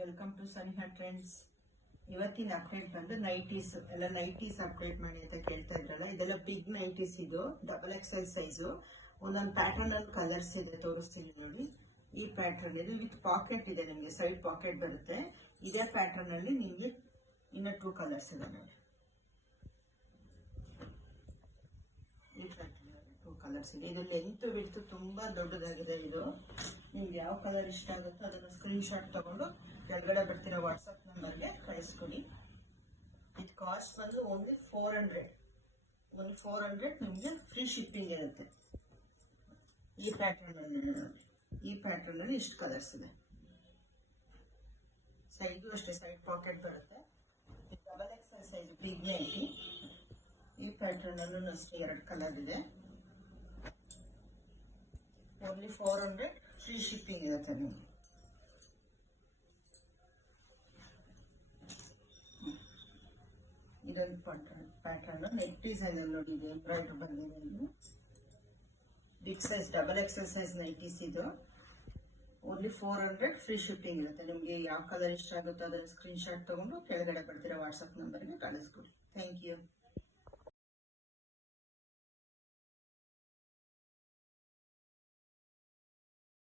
Welcome to Saniha trends. ಇವತ್ತಿನ update ಬಂದು nighties ಎಲ್ಲ ನೈಟೀಸ್ ಅಪ್ಡೇಟ್ ಮಾಡಿ ಅಂತ ಕೇಳ್ತಾ ಇದ್ರಲ್ಲ, ಇದೆಲ್ಲ ಬಿಗ್ ನೈಟೀಸ್. ಇದು XXL ಸೈಜು. ಒಂದೊಂದು ಪ್ಯಾಟರ್ನ್ ಅಲ್ಲಿ ಕಲರ್ಸ್ ಇದೆ, ತೋರಿಸ್ತೀನಿ ನೋಡಿ. ಈ ಪ್ಯಾಟರ್ನ್ ಇದು ವಿತ್ ಪಾಕೆಟ್ ಇದೆ, ನಿಮಗೆ ಸೈಡ್ ಪಾಕೆಟ್ ಬರುತ್ತೆ. ಇದೇ ಪ್ಯಾಟರ್ನ್ ಅಲ್ಲಿ ನಿಮಗೆ ಇನ್ನ 2 ಕಲರ್ಸ್ ಇದೆ ನೋಡಿ. ಈ ಪ್ಯಾಟರ್ನ್ ಅಲ್ಲಿ 2 ಕಲರ್ಸ್ ಇದೆ. ಇದು ಲೆಂತ್ ಬಿಡ್ತು ತುಂಬಾ ದೊಡ್ಡದಾಗಿದೆ. ಇದು ನಿಮ್ಗೆ ಯಾವ ಕಲರ್ ಇಷ್ಟ ಆಗುತ್ತೋ ಅದನ್ನ ಸ್ಕ್ರೀನ್ ಶಾಟ್ ತಗೊಂಡು ಕೆಳಗಡೆ ಬರ್ತಿರೋ ವಾಟ್ಸ್ಆಪ್ ನಂಬರ್ಗೆ ಕಳಿಸ್ಕೊಡಿ. ಇದು ಕಾಸ್ಟ್ ಬಂದು ಓನ್ಲಿ 400. ನಿಮಗೆ ಫ್ರೀ ಶಿಪ್ಪಿಂಗ್ ಇರುತ್ತೆ. ಈ ಪ್ಯಾಟರ್ನ್ ಅಲ್ಲಿ ಇಷ್ಟು ಕಲರ್ಸ್ ಇದೆ. ಸೈಡು ಅಷ್ಟೇ, ಸೈಡ್ ಪಾಕೆಟ್ ಬರುತ್ತೆ. XXL size big nighty. ಈ ಪ್ಯಾಟರ್ನ್ ಅಲ್ಲೂ ಅಷ್ಟೇ 2 ಕಲರ್ ಇದೆ. ಓನ್ಲಿ 400 ಫ್ರೀ ಶಿಪ್ಪಿಂಗ್ ಇರುತ್ತೆ ನಿಮಗೆ. ಇದೊಂದು ಪ್ಯಾಟರ್ನ್ ನೆಕ್ ಡಿಸೈನ್ ಅಲ್ಲಿ ನೋಡಿ, ಇದೆ ಎಂಬ್ರಾಯ್ಡ್ರಿ ಬಂದಿದೆ. ಇದು big size XXL size nighties. ಇದು ಓನ್ಲಿ 400 ಫ್ರೀ ಶಿಪ್ಪಿಂಗ್ ಇರುತ್ತೆ. ನಿಮಗೆ ಯಾವ ಕಲರ್ ಇಷ್ಟ ಆಗುತ್ತೋ ಅದನ್ನ ಸ್ಕ್ರೀನ್ ಶಾಟ್ ತಗೊಂಡು ಕೆಳಗಡೆ ಬರ್ತಿರೋ ವಾಟ್ಸ್ಆಪ್ ನಂಬರ್ಗೆ ಕಳಿಸ್ಕೊಡಿ. Thank you.